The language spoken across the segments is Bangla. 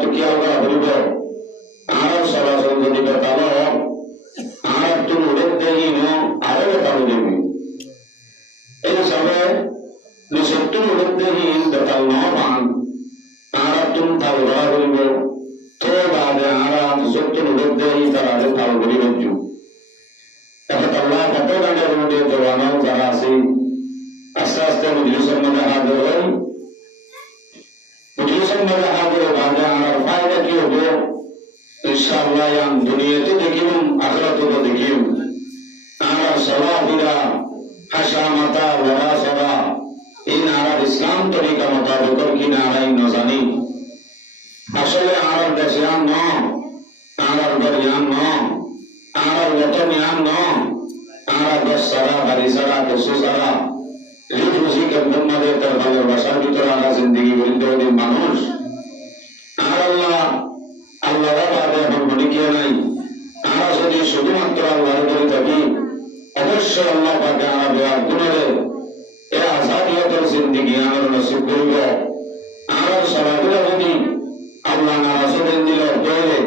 তো কি হবে বলব আর সরাসরি যদি বেতালো আর তুই উড়ে দেই নো আরো বেতালো দিবি এই সবে নিষেধ উড়ে দেই বেতাল ন পান আর তুমি তাল বড় করিব তো বাদে আর সত্য উড়ে দেই তারা তাল করিব এখন আল্লাহ কত গানের মধ্যে জওয়ানো যারা আছে আস্তে আস্তে মজলিসের মধ্যে হাজির হই মজলিসের মধ্যে হাজির বাদে আর ফায়দা কি হবে ইনশাআল্লাহ ইয়ান দুনিয়াতে দেখিব আখিরাতেও দেখিব আর সওয়াবিরা হাসামাতা ওয়া সারা ইন আর ইসলাম তরিকা মোতাবেক কি না আই না জানি আসলে আর দেশে আন ন আর বরিয়ান ন আর ওতন ইয়ান ন আর দশ সারা বাড়ি সারা দশ সারা এই খুশি কেমন মধ্যে তার ভালোবাসার ভিতরে আমরা জিন্দগি বলতে মানুষ আর আল্লাহ আল্লাহ বাদে এখন মনে কি নাই আমরা যদি শুধুমাত্র আল্লাহর করে থাকি অবশ্যই আল্লাহ পাকে আমরা দেওয়ার গুণরে এ আজাদিয়তের জিন্দগি আমার নসিব করব আর সবাইগুলো যদি আল্লাহ নারাজের দিল বলে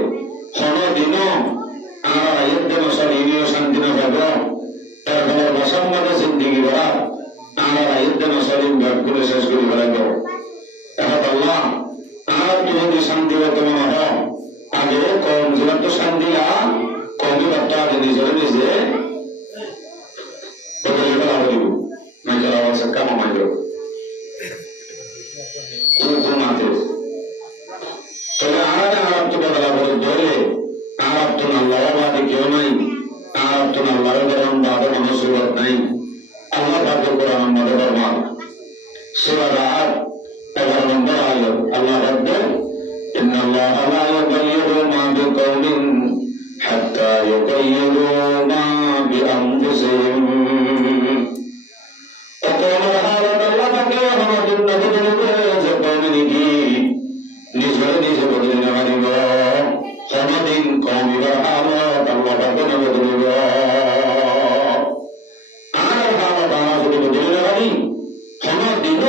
কোনদিনও আমরা আয়ুদ্ধ শরীরীয় শান্তি না পাব তার ভালোবাসার মধ্যে জিন্দগি ভরা আমরা আয়ুদ্ধ শরীর ভাগ করে শেষ করে ফেলাব এখন আল্লাহ আর যদি শান্তি বর্তমান হয় আগে কম জীবন তো শান্তি কমই বার্তা আগে নিজের নিজে বদলে ফেলা হইব নিজের আওয়াজ কামা মাইল মাতে তবে আর তো বদলা বলে ধরে আর তো আল্লাহ বাদে কেউ নাই আর তো আল্লাহর গরম বাদে মানুষের নাই আল্লাহ বাদে কোরআন মধ্যে বর্মান সূরা রাত 11 নম্বর আয়াত আল্লাহ বলেন إن الله لا يغير ما بقوم حتى يغيروا ما بأنفسهم وقال هذا الله بكيه ودن بدلته زقومني نزل بدلنا غنيمة خمدين قومي برحالة الله بكيه بدلنا على الحالة عازل بدلنا غني خمدين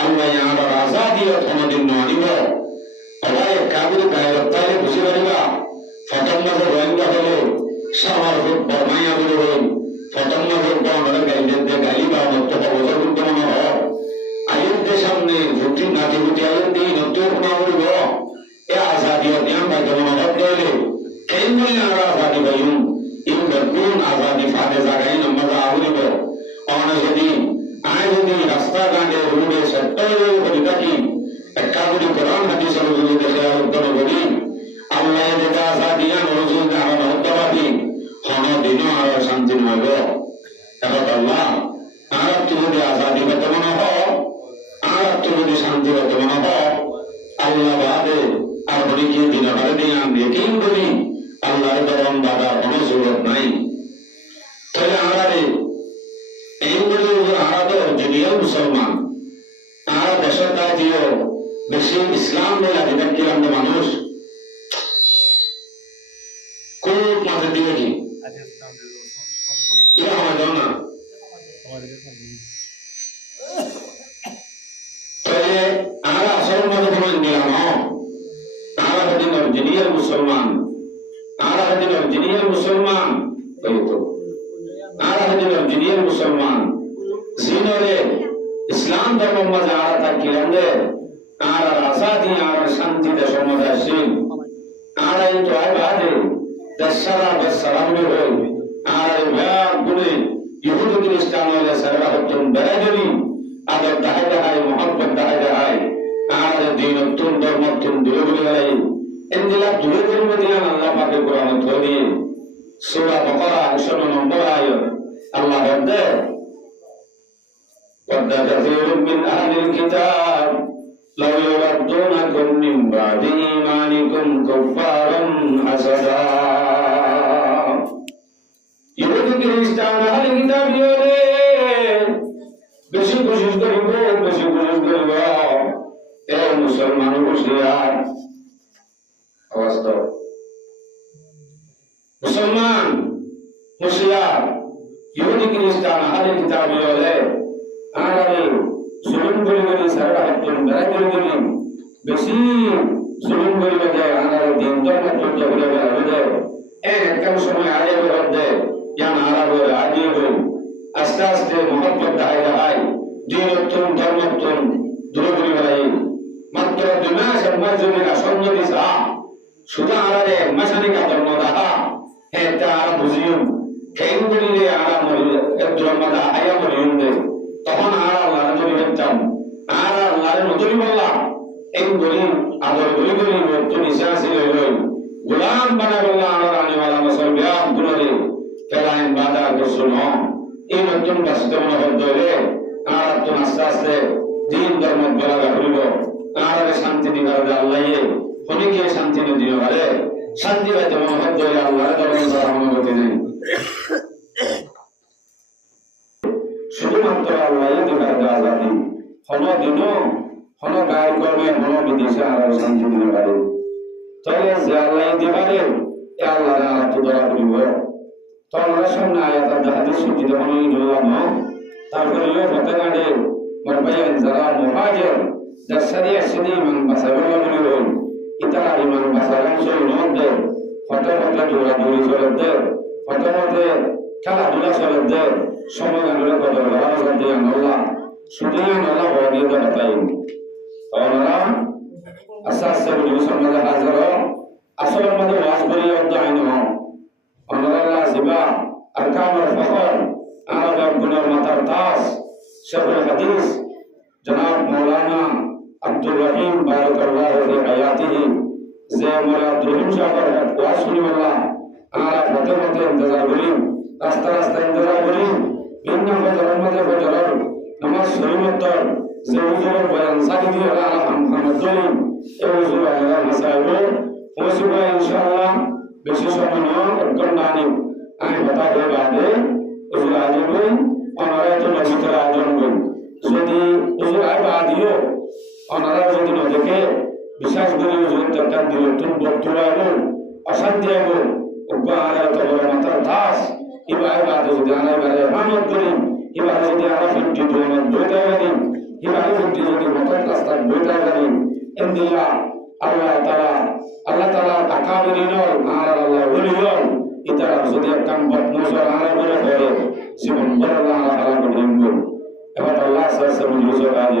الله يعلى رازادية خمدين غنيمة Allah kabul kairatare buঝে পারিবা ফতন মাঝে রোহিঙ্গা হলো সামার রূপ বর্মাইয়া বলে হই ফতন মাঝে বর্মারা গাইতে গাইবা মত বছর করতে মনে হয় আয়ুদ্ধের সামনে ভুটি নাতি ভুটি আয়ুদ্ধে নতুন না বলব এ আজাদি অধ্যয়ন পাইতে মনে হলে কেমন আর আজাদি পাইম ইন বর্তমান আজাদি ফাদে জায়গায় নামাজ আউলিব অন যদি আয় যদি রাস্তা গানে রোডে সত্যই করে থাকি কাবুলি কোরআন হাদিসের যদি দেখে উত্তর বলি আল্লাহ যেটা আজাদিয়া নজরুল আমরা উত্তরবাদী কোনদিনও আর শান্তি নব এখন আল্লাহ আর একটু যদি আজাদি বর্তমান হোক আর একটু যদি শান্তি বর্তমান হোক আল্লাহ বাদে আর বলিকে দিন বাদে দিয়ে আমি একই বলি আল্লাহর দরম বাধার কোনো জরুরত নাই তাহলে আমরা এই বলি আমরা তো অরিজিনাল মুসলমান আর দেশের কাজীয় বেশি ইসলাম বলে আধিপত্য আমরা মানুষ কোন মাঝে দিয়ে কি এটা আমার দাও না তাহলে আমরা আসল মাঝে কোনো দিলাম আমরা হদিন অরিজিনাল মুসলমান আমরা হদিন অরিজিনাল মুসলমান তাই তো আমরা হদিন অরিজিনাল মুসলমান জিনরে ইসলাম ধর্ম মাঝে আর থাকি আমাদের আর আজাদি আর শান্তি দেশ মধ্যে আসেন আর এই তো আবাদে দশরা বসরাম হই আর ব্যাগ গুনে ইহুদি খ্রিস্টান হলে সর্বহত্তম বেরাদরি আদর দাহায় মোহাম্মদ দাহায় আর দিন তুম ধর্ম তুম দূরে বলে গেলে ইনদিলা দূরে দূরে মধ্যে আল্লাহ পাকের কোরআন ধরে সূরা বাকারা 11 নম্বর আয়াত আল্লাহ বলে وَدَّ كَثِيرٌ مِّنْ أَهْلِ الْكِتَابِ لو يردونكم من بعد إيمانكم كفارا حسدا يهود খ্রিস্টান আহলে কিতাব হলে বেশি কোশিশ করিব এ মুসলমান হুঁশিয়ার অবস্থা মুসলমান হুঁশিয়ার ইহুদি খ্রিস্টান আহলে কিতাব হলে আর জুলুম করে সারা হাত বেড়া করে বেশি জুলুম করিবে দেয় আনার দিন ধর্ম যুদ্ধ করে বেড়াবে দেয় একটা সময় আগে বেরোত দেয় ইয়ান আনা বলে আগিয়ে গই আস্তে আস্তে মহব্বত দেখায় দেখায় দিনত্তম ধর্মত্তম দূরে দূরে বেড়াই মাত্র 2 মাস 1 মাস যদি আসন যদি চা সুদা আনারে 1 মাস আনি ধর্ম দেখা হ্যাঁ তা আর বুঝিও কেন করিলে আরা মরিল ধর্মটা আয়া মরিল দে তখন আর আল্লাহ নবী বলতাম আর আল্লাহ নবী বললা এই গলি আদর গলি গলি তো নিশাসি লই গোলাম বানা বললা আর আনি वाला মসল বিয়াম গুণরে ফেলাইন বাদা গোসল এই নতুন বাস্তবনা হদলে আর তো আস্তে আস্তে দিন ধর্ম বলা হইব আর শান্তি দিবার আল্লাহয়ে অনেকে শান্তি দিও আরে শান্তি পাইতে মহব্বত হইলে আল্লাহর দরবারে অনুমতি নেই শুধুমাত্র আল্লাহই দিবার আজাদি হলো দিন হলো গায়ের কর্মে হলো বিদেশে আর শান্তি দিতে পারে তাহলে যে আল্লাহ দিবারে এ আল্লাহর আত্ম ধরা করিব তো আল্লাহর সামনে আয়াত আর হাদিস শুনতে মনে হইলাম তারপরে ইয়ে হতে গাড়ে মরবাইন যারা মুহাজির যার শরীয়ত শুনি মান বাসাওয়ালা বলি হই ইতারা ইমান বাসারাম সই নদে হতে হতে দৌড়া দৌড়ি চলে দে হতে হতে খেলাধুলা চলে দে সময় আনলে বদল ভালো দিয়ে আল্লাহ শুধু আল্লাহ বড় দিয়ে দেয় তাহলে আস্তে আস্তে বলি সমাজে হাজার আসলের মধ্যে ওয়াজ করি অধ্যায় নয় অনরাল্লাহ জিবা আরকানুল ফখর আরব গুনার মাতার দাস শেখুল হাদিস জনাব মৌলানা আব্দুর রহিম বারাকাল্লাহু ফি হায়াতিহি যে মোলা আব্দুর রহিম সাহেবের ওয়াজ শুনি বললাম আর হতে হতে ইন্তজার করি রাস্তা রাস্তা ইন্তজার করি ভিন্ন ফজরের মধ্যে ফজরের নামাজ শরীয়তর যে হুজুরের বয়ান সাকি দিয়ে আলহামদুলিল্লাহ এই হুজুর আল্লাহ মাসাইব ওসিবা ইনশাআল্লাহ বেশি সময় নয় 1 ঘন্টা আনি আমি বতা করে বাদে হুজুর আজবে ওনারা তো নবীর আয়োজন করেন যদি হুজুর আই বাদিও ওনারা যদি না দেখে বিশ্বাস করে হুজুর তরকার দিল তুমি বক্তব্য আলো অশান্তি আলো ওগা আলা তো বড় মাতার দাস ইবাই বাদে যদি আলাই বারে রহমত করি ইবাই যদি আলা ফিটি দোনা দুইটা করি ইবাই ফিটি যদি মতন রাস্তা দুইটা করি ইন্দিয়া আল্লাহ তাআলা আকাবিরিনল আর আল্লাহ ওলিয়ল ইতারা যদি কাম বদনজর আলা বলে করে জীবন বড় আল্লাহ তাআলা কঠিন করে এবার আল্লাহ সাথে বুঝো কাজে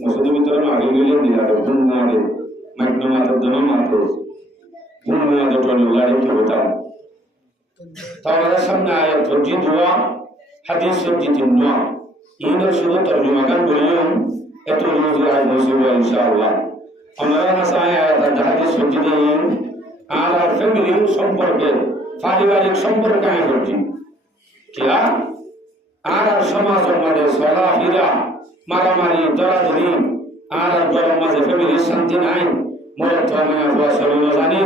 মসজিদের ভিতরে আগে গেলে দিলা তো না মাইক্রো মাথার জন্য মাত্র পুনরায় টনি লাড়ি কি হতাম তাহলে সামনে আয়াত সজ্জি দোয়া হাদিস সজ্জি তিনওয়া ইনো শুধু তরজমা গান বলিলাম এত রোজে আজ বসবো ইনশাআল্লাহ আমরা হাসা আয়াত আর হাদিস সজ্জি দিন আর ফ্যামিলি সম্পর্কে পারিবারিক সম্পর্ক আয় করছি কিয়া আর সমাজের মধ্যে চলাফেরা মারামারি দরাদরি আর গরম মাঝে ফ্যামিলির শান্তি নাই মরত মায়া হওয়া শরীর জানি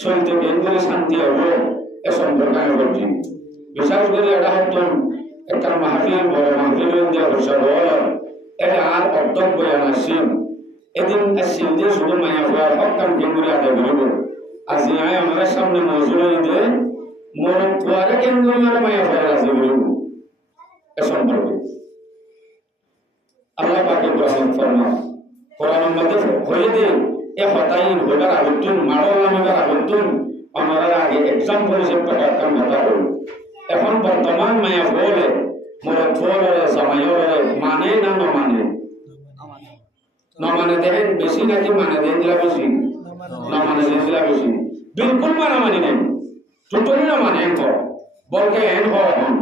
শরীর থেকে এনগুলি শান্তি হবো এ সম্পর্ক আয় করছি বিশেষ করে এটা হতো একটা মাহফিল বড় মাহফিল এটা আর অর্ধক বয়ান আসিম এদিন আসিম যে শুধু মায়া হওয়ার হক কাম কেন্দ্রে আদায় করিব আজি আয় আমার সামনে মজুর দিয়ে মরত হওয়ারে কেন্দ্রে মায়া হওয়ার রাজি করিব এ সম্পর্কে আল্লাহ পাকে কোরআন ফরমান কোরআন মধ্যে হয়ে দে এ হতাইন হইবার আগতুন মারো নামিবার আগতুন আমার আগে एग्जांपल হিসেবে কাম কথা হল এখন বর্তমান মায়া বলে মোর ফোরে সময়রে মানে না মানে দেখেন বেশি নাকি মানে দেন দিলা বেশি না মানে দেন দিলা বেশি বিলকুল মানে নেই টোটালি না মানে এন বলকে এন হন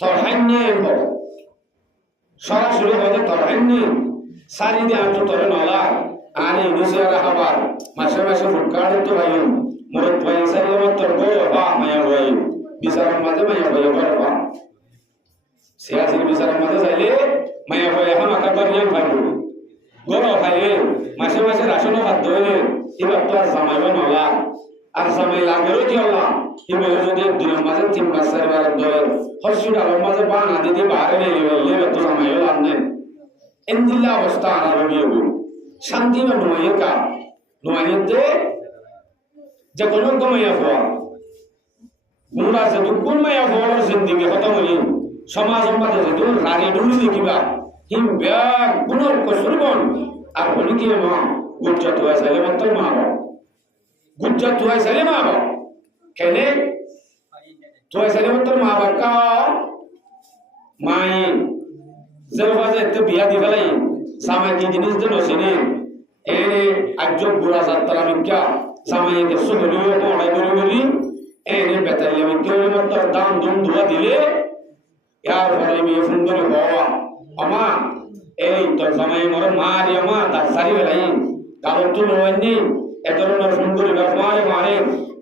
তোর হাইনে এন সরাসরি হতে তোর হাইনে সারি দিয়ে আটো তোরে নলা আর ইংলিশে রাখাবার মাসে মাসে ফুটকার তো ভাইও মোর ভাই সারি আমার তোর গো বা মায়া ভাই বিচারের মাঝে মায়া ভাই বড় সিয়াসির বিচারের মাঝে যাইলে মায়া ভাই এখন আকার বাড়িয়ে ভাইব গরো ভাইয়ে মাসে মাসে রাশনও খাদ্য হইলে এবার তো আর জামাইব নলা আর জামাই লাগেও কি হলা এবার যদি দিনের মাঝে 3 মাস 4 বার ধরে হসপিটালের মাঝে বা না দিতে বাইরে নিয়ে এবার তো জামাইও লাভ নেই এন্দিল্লা অবস্থা আনার বিয়ে শান্তি বা নোয়াইয়ে কা নোয়াইতে যে কোনো কমাইয়া হওয়া গুণরা যে কোন মায়া হওয়ার জিন্দিগি খতম হইল সমাজের মাঝে যে রাগে ঢুলি দেখিবা হিম ব্যাগ পুনর কসুরবন আর বলি কি মা গুজ্জা তুয়া সাইলে মত মা বাবা গুজ্জা তুয়া সাইলে মা বাবা কেনে তুয়া সাইলে মত মা বাবা কা মাই জেলবাজে তো বিয়া দি ফেলাই সামাই কি জিনিস দেন সিনে এনে আজ বুড়া যাত্রা মিক্কা সামাই কে সুগলিও পড়াই বলি এনে বেতাইলে মিক্কা মত দাম দুম দুয়া দিলে ইয়ার পরে মেয়ে সুন্দর হওয়া আমা এই তোর জামাই মর মারি আমা তার সারি বেলাই কারণ তো লয়নি এ ধরনের সুন্দরী মারে মারে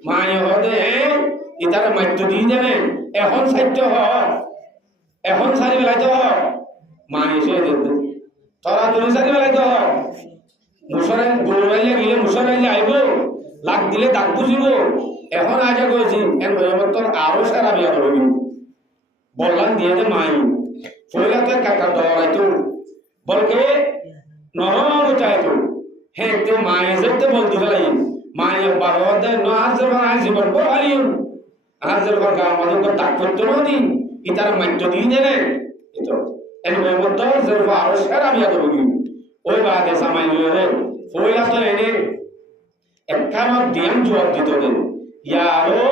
মাই হদে ইতারে মাইত্য দিয়ে জানে এখন সাহিত্য হ এখন সারি বেলাই তো মাই এসে যেতে তোরা তুলি সারি বেলাই তো মুসরাই গরু বাইলে গেলে মুসরাইলে আইব লাগ দিলে দাগ বুঝিব এখন আজা কইছি এন তোর আরো সারা বিয়া করবি বললাম দিয়ে দে মাই ফইলাতে কাকা দৌড়াইতো বলকে নরম চাইতো হে তে মায়ে যেতে বলতে ফেলাই মায়ে বারো দে ন হাজার বানাই জীবন পর হারিও হাজার বার গাঁ মাঝে তো তাক করতে নদী ইতার মাইত্য দিয়ে দেনে এতো এন মত জরবা আরো সারা বিয়া করবি ওই বাদে সামাই লয়ে ফইলাতে এনে একখান দিয়াম জবাব দিত দে ইয়ারো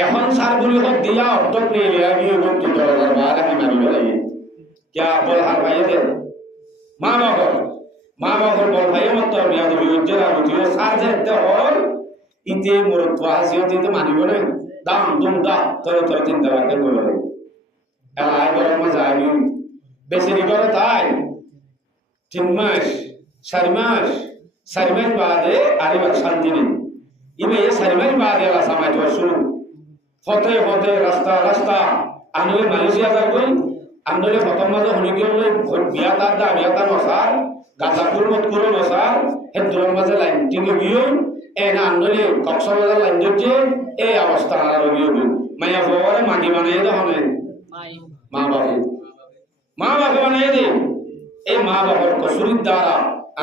এখন সার বলি হোক দিয়া অর্থক নিয়ে লিয়া গিয়ে বলতে দরকার বা রাখি মারি লাগে क्या बोल हार भाई दे माँ बाप बोल भाई मत तो बिया तो बिउज्जला बुझियो साजे दे होल इते मुरत्व हासियति तो मानिबो ना दाम दुम दा तोर चिंता राखे बोले एला आइ बरं मजा आइयो बेसि নি করে তাই 3 মাস 4 মাস বাদে আরিবা শান্তি নেই ইবে 4 মাস বাদে এলা সময় তো শুরু হতে রাস্তা আনলে মালয়েশিয়া যাই কই আন্দোলনে প্রথম মাঝে শুনি গেলে বিয়া তার দা বিয়া তার মশার গাজাপুর মত করে মশার হে দূরের মাঝে লাইন টিকে গিয়ে এ না আন্দোলনে কক্সবাজার লাইন দিচ্ছে এই অবস্থা আর গিয়ে মাইয়া বড় মাটি বানিয়ে দাও না মা বাবা বানিয়ে দে এই মা বাবার কসুরির দ্বারা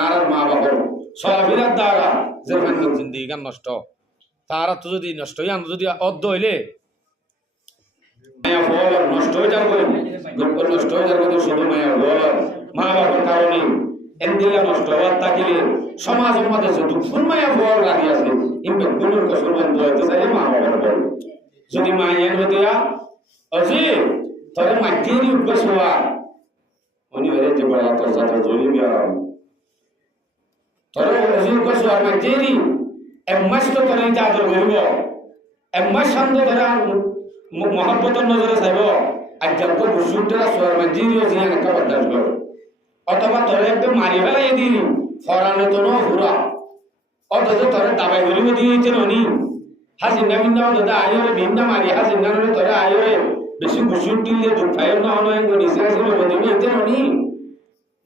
আর মা বাবার সলাফিরার দ্বারা যে মানব জিন্দেগি গান নষ্ট তারা তো যদি নষ্ট হই আমরা যদি অর্ধ হইলে মায়া ফল নষ্ট হয়ে যাবে গল্প নষ্ট হয়ে যাবে তো শুধু মায়া ফল মা বাবার কারণে এন্দিলা নষ্ট হওয়ার তাকিলে সমাজ মধ্যে যত ফুল মায়া ফল রাখি আছে ইমবে কোন কসুর বন্ধ হইতে চাই মা বাবার বল যদি মায়া হইতেয়া অজি তবে মাটির উপসোয়া উনি হরে যে বড় তো সাথে জড়ি বিয়া তবে অজি উপসোয়া মাটির এমমাস তো করে আদর করব এমমাস শান্ত ধরা মহব্বতের নজরে চাইব আজ্ঞাত বুসুরটা সোয়ার মাঝিরিও জিয়া একটা বরদাস কর অথবা তোরে একদম মারি ফেলাই দিলি ফরানো তো হুরা অথচ তোরে দাবাই গলিব দিয়েছে ননি হাজিনা বিন্দা অথচ আইরে ভিন্না মারি হাজিনা ননি তোরে আইরে বেশি বুসুর দিলে দুঃখ পাই না অনয় নিচে আসলে বদিবি এতে ননি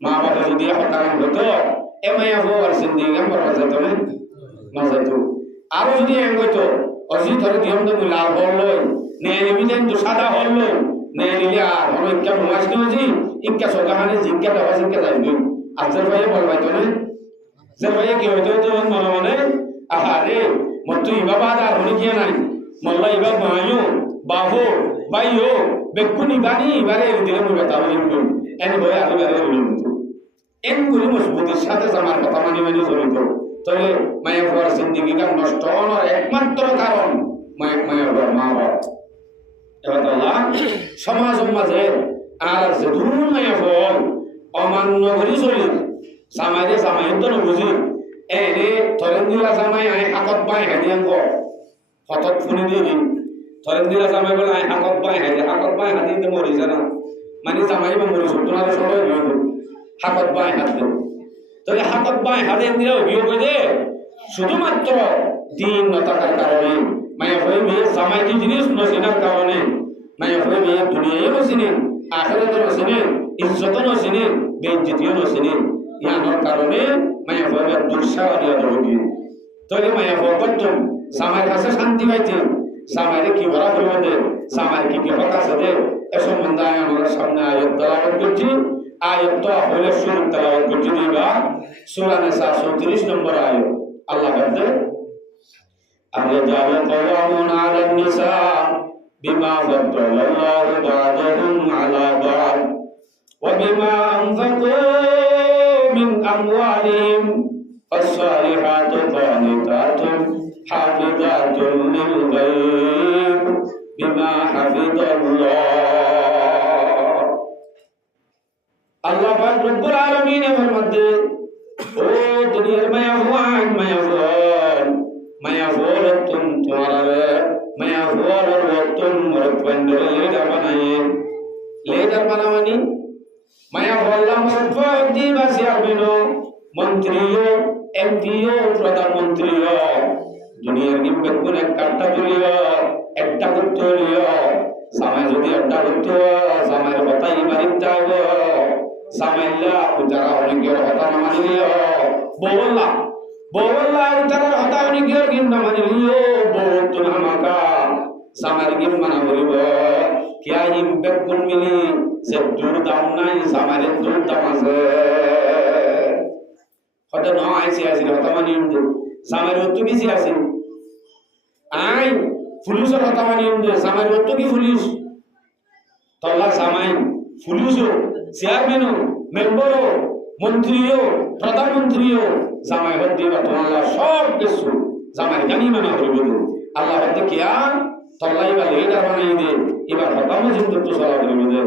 মা বাবা যদি হতারাম হতো এমাই হবো আর জিন্দেগি আমার যেত না যেত আরো যদি এম হইতো অজি ধরে দিয়ম তো লাভ হল নেই নিবিলেন তো সাদা হল নেই নিলে আর হলো ইক্কা মাস নিয়েছি ইক্কা সকালে জিজ্ঞা দেওয়া জিজ্ঞা যাইবে আজের ভাইয়ে বলবাই তো না যে ভাইয়ে কি হইতো তো মনে মনে আহা রে মত ইবা বাদ আর হনি গিয়া নাই মোল্লা ইবা মাইও বাহু বাইও বেকুনি বানি ইবারে দিলে মুই বেতা বলি এন বই আর বারে বলি এন গুলি মজবুতির সাথে আমার কথা মানি জড়িত তবে মায়ের হওয়ার জিন্দিগি গান নষ্ট হওয়ার একমাত্র কারণ মায়ের হওয়ার মা বাবা এবার আল্লাহ সমাজ মাঝে আর যেদুন মায়ের হল অমান্য করি চলি জামাইরে জামাই তো বুঝি এনে ধরেন দিলা জামাই আই হাতত বাই হাদিয়ান ক হতত ফুনি দিয়ে দিন ধরেন দিলা জামাই বলে আই হাতত বাই হাদিতে মরি জানা মানে জামাই বা মরি তোমার সবাই হাতত বাই হাত দেব তবে হাতত বাই হাদিয়ান দিলে অভিযোগ হয়ে দে শুধুমাত্র দিন নতাকার কারণে মায়া হয়ে মেয়ে জামাই কি জিনিস নচিনার কারণে মায়া হয়ে মেয়ে দুনিয়ায় নচিনে আখেরাতে নচিনে ইজ্জত নচিনে বেইজ্জতিও নচিনে ইয়ানোর কারণে মায়া হয়ে দুঃসাহ দিয়া দৌড়ি তবে মায়া হওয়া করতাম জামাইয়ের কাছে শান্তি পাইতে জামাইরে কি ভরা করবো দে জামাইয়ের কি হক আছে দে এ সম্বন্ধে আমি আমার সামনে আয়াত তেলাওয়াত করছি আয়াত হইলে সূরা তেলাওয়াত করছি দিবা সূরা নিসা 34 নম্বর আয়াত আল্লাহ বলতে الرجال قوامون على النساء بما فضل الله بعضهم على بعض وبما أنفقوا من أموالهم فالصالحات قانتات حافظات للغيب بما حفظ الله الله رب العالمين فرماتے او دنیا میں ہوا मैं बोल तुम तुम्हारा रे मैं बोल और तुम मरपंडे लीडर बनावनी मैं बोलला मरपंडी बासियाबिनो मंत्रियो एमपीओ प्रधानमंत्रियो दुनिया की बेकुन एक काटा तुलियो একটা করতে লিও সময় যদি একটা করতে সময়ের কথাই বাড়িতে যাব সময়লা উতারা অনেকের কথা না মানিলিও बोला उतारा हता उनी गिर गिन न मानिलियो बोल तुम हमका सामार गिन मना बोलिबो क्या हिम बेकुन मिली से दूर दाम নাই सामारे दूर दाम আছে হতা ন আইছি হতা মানি উন্দে সামারে অত বেশি আছে আই পুলিশের হতা মানি উন্দে সামারে অত কি পুলিশ তল্লা সামাই পুলিশও চেয়ারম্যানও মেম্বারও মন্ত্রীও প্রধানমন্ত্রীও জামাই হতে বা তোমার সব কিছু জামাই জানি মানা করবে আল্লাহ হতে কিয়া তল্লাই বা লিডার বানাই দে এবার হতাম জিন্দু তো সলা করবে দে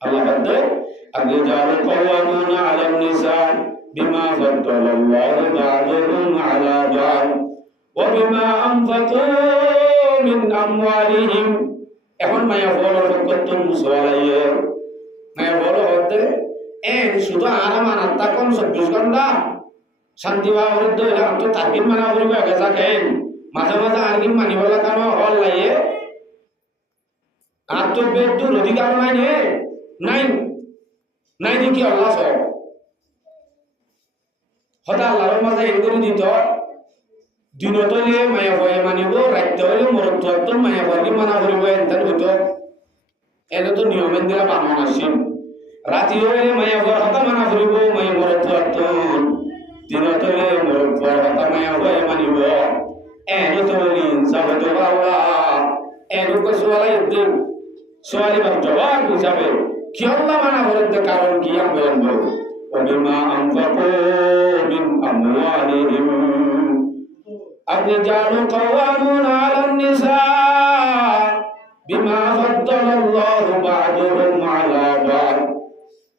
আল্লাহ হতে الرجال قوامون على النساء بما فضل الله بعضهم على بعض وبما أنفقوا من أموالهم এখন মায়া বড় ফকতুন মুসওয়ালায়ে মায়া বড় হতে শুধু আরাম আনাত্তা কোন 24 ঘন্টা শান্তি ভাবে দইলা তো তাকিন মানা করিব গেজা কেন মাঝে মাঝে আরগিন মানিবলা কাম হল লাইয়ে আর তো বেদুর অধিকার নাই দেখি আল্লাহ সব হতা আল্লাহর মাঝে এগুলো দিত দিনতলে মায়া ভয়ে মানিব রাত্রে হলে মরত্ব মায়া ভয়ে মানা করিব এনতেন হইতো এনে তো নিয়মেন দিলা বানানো আসিন রাতি হলে মায়া ভয় হতা মানা করিব মায়া মরত্ব দিনতলে মরত্ব হতা মায়া ভয়ে মানিব এনে তো ইনসাফ তো বাবা এনে কো সোয়ালাই দে সোয়ালি বা জবাব হিসাবে কি আল্লাহ মানা করতে কারণ কি আমি বলবো وبما أنفقوا من أموالهم الرجال قوامون على النساء بما فضل الله بعضهم على بعض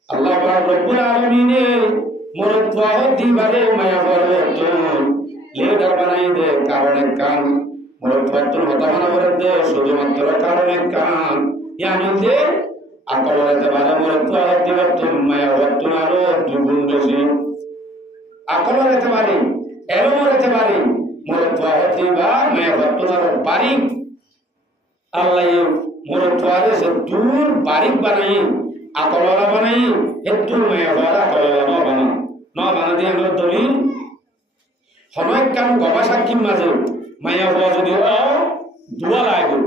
الله رب العالمين মরত্ব দিবারে মায়া বরতন লিডার বানাই দে কারণে কান মরত্ব হতা বানা করে দে শুধুমাত্র কারণে কান ইয়ানি দে আকলতে বারে মরত্ব দিবাতন মায়া বরতন আরো দুগুণ বেশি আকলতে বারে এরো মরতে বারে মরত্ব দিবা মায়া বরতন আরো বারিক আল্লাহ মরত্বরে সে দূর বারিক বানাই আকলওয়ালা বানাই একটু মায়া বরা আকলওয়ালা ন বানা দিয়ে আমরা দলিল সময় কাম গবা সাক্ষীর মাঝে মায়া হওয়া যদি দুয়া লাগবে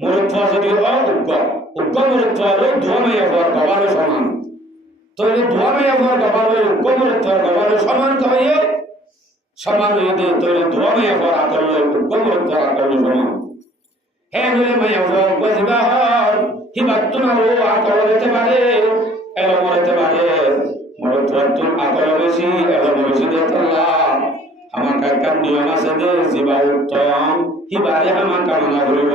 মরত্ব যদি উগ্গ মরত্ব দুয়া মায়া হওয়ার গবার সমান তো এই দুয়া মায়া হওয়ার গবার উগ্গ মরত্ব গবার সমান তো হয়ে সমান হয়ে দে তো দুয়া মায়া হওয়ার আকল উগ্গ মরত্ব আকল সমান হ্যাঁ নইলে মায়া হওয়া গজিবা হর হিবাত্তু না আকল হতে পারে এলো মরতে পারে মরত্বতুন আকল বেশি এলো বেশি দেখাল্লা আমার কাকার নিয়ম আছে দে জিবা উত্তম হিবারে আমার কামনা করিব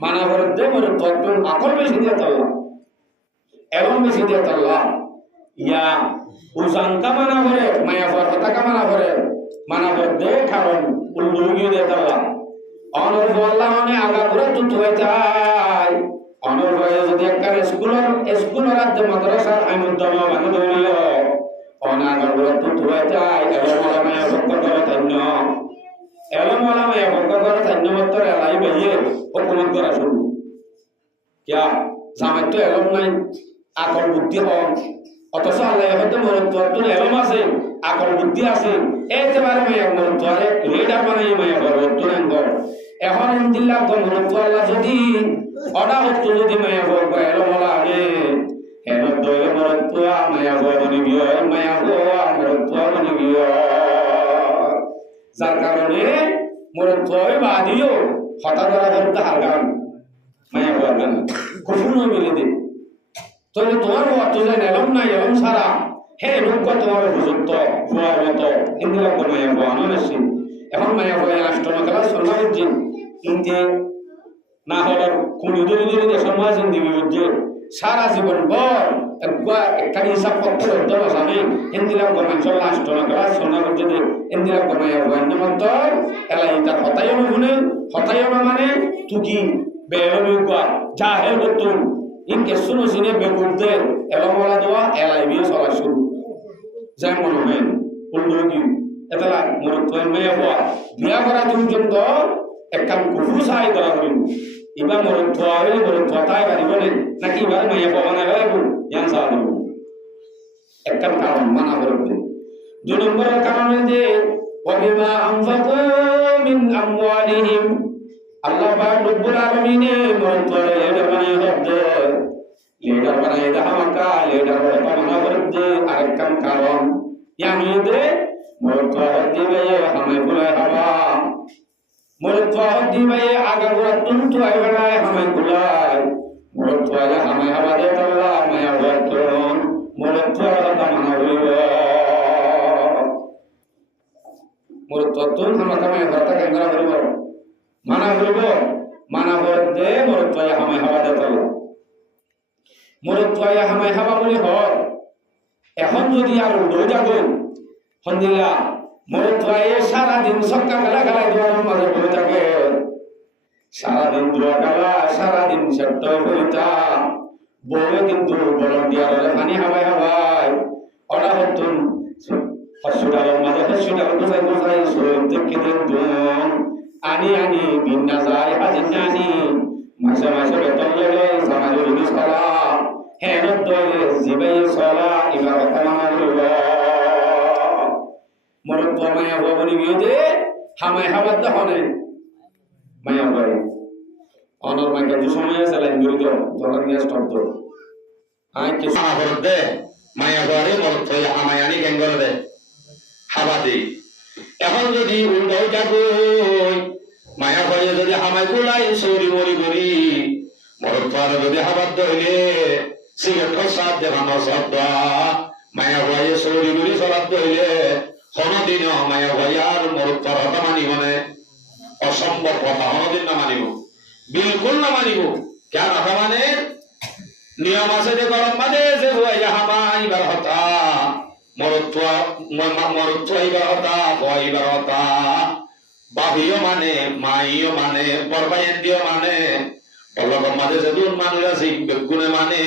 মানা করতে মরত্বতুন আকল বেশি দেখাল্লা এলো বেশি দেখাল্লা ইয়া উজানকা মানা করে মায়া ফরতা কামনা করে মানা করতে কারণ উল্লুগি দেখাল্লা অনর বল্লা মানে আগা করে তুত হয়ে যায় অনর বয়ে যদি একটা স্কুলের রাজ্য মাদ্রাসার আইমুদ্দম মানে দৌড়িও অনাগা করে তুত হয়ে যায় এলমলামায় ভক্ত করে ধন্য এলমলামায় ভক্ত করে ধন্য মাত্র এলাই বেরিয়ে হুকুমত করা শুরু কিয়া জামাই তো এলম নাই আকল বুদ্ধি হন অথচ আল্লাহ হয়তো মরত্ব এলম আছে আকল বুদ্ধি আছে একেবারে মায়া মরত্ব লিডার বানাই মায়া মরত্ব এখন ইনদিল্লাহ মরত্ব আল্লাহ যদি অডা হতো যদি মায়া ভোগ এলমলা আগে হেন দয়ে মরত্ব মায়া ভোগ মানে গিয়ে মায়া ভোগ মরত্ব মানে গিয়ে যার কারণে মরত্ব বাদিও হতা করা করতে হারগান মায়া ভোগ গান কুফুনো মিলে দে তাহলে তোমার অর্থ যে এলম নাই এলম সারা হে রূপ তোমার উপযুক্ত হওয়ার মতো ইন্দিরা মায়া বানো বেশি এখন মায়া বয়ে আষ্টম খেলা সোনাউদ্দিন ইন্দি না হলে কুড়ি ধরে ধরে সমাজ জিন্দিগি হচ্ছে সারা জীবন বর একটা হিসাব করতে হতো জানে ইন্দিরা গমাঞ্চল আষ্টম খেলা সোনাউদ্দিন ইন্দিরা গমায়া বয়ান্ন মত এলাই তার হতায়ন শুনে হতায়ন মানে তুকি বেহলুকা জাহেল হতুন ইনকে শুনো শুনে বেকুবদের এবং বলা দেওয়া এলাই বিয়ে চলা শুরু যেমন হয় উল্লুকি এতলা মরত্বের মেয়ে হওয়া বিয়া করা পর্যন্ত একটা কুফু সাহায্য করা হইল এবার মরত্ব হইলে মরত্ব তাই বাড়ি বলে নাকি এবার মেয়ে পাওয়া না গেলে ইয়ান সাহায্য একটা কারণ মানা করতে 2 নম্বরের কারণ যে ওয়াবিমা আনফাকু মিন আমওয়ালিহিম আল্লাহ পাক রব্বুল আলামিনে মরত্ব লেডার বানায় হচ্ছে লেডার বানায় দাহামাকা লেডার বানায় হচ্ছে আরেকটা কারণ ইয়ামিতে মরত্ব দিবে হামে কুলায় হাওয়া মরত্ব দিবে আগা গুলা তুন্তু আইবায় হামে কুলায় মরত্ব হামে হাওয়া দে আল্লাহ মায়া বর্তন মরত্ব মানা হইব মরত্ব তুন হামা কামে হতা কেঙ্গরা হইব মানা হইব মানা হইতে মরত্ব হামে হাওয়া দে আল্লাহ মরত্ব হামে হাওয়া বলি হয় এখন যদি আর উড়ে যাবো হন্দিলা মরত্বায়ে সারাদিন সক্কা গালা গালা দোয়ার মাঝে বলে থাকে সারাদিন দোয়া গালা সারাদিন সেট হইতা বলে কিন্তু ভলান্টিয়ার পানি হাওয়ায় হাওয়ায় ওরা হতুন হসপিটালের মাঝে হসপিটাল কোথায় কোথায় শরীর থেকে দিন আনি আনি বিন্না যায় হাজির আনি মাসে মাসে বেতন লেগে সামাজিক রিলিজ করা হ্যাঁ দলে জিবাই সলা এবার অপমান হইব মরত্ব মায়া বলি বিয়ে হামায় হাবার দহনে মায়া বাড়ি অনর মাইকে যে সময় আছে লাইন করে দাও তখন নিয়ে স্টপ দাও আই কি মানা করতে মায়া বাড়ি মরত্ব হামায় আনি কেঙ্গর দে হাবা দি এখন যদি উল্টাও যাকই মায়া বাড়ি যদি হামায় কুলাই সৌরি মরি করি মরত্ব যদি হাবার দইলে সিগারেট সাত দেখানো শব্দ মায়া ভাইয়ে সৌরি গুলি চলাত দইলে কোনদিন মায়া ভাই আর মরত্বর কথা মানিব নে অসম্ভব কথা কোনদিন না মানিব বিলকুল না মানিব কেন কথা মানে নিয়ম আছে যে গরম মানে যে ভাইয়া হামাইবার হতা মরত্ব এইবার হতা ভাইবার হতা বাহিও মানে মাইও মানে বরবাইন্দিও মানে অলগম মাঝে যেদিন মানুষ আছে বেগুনে মানে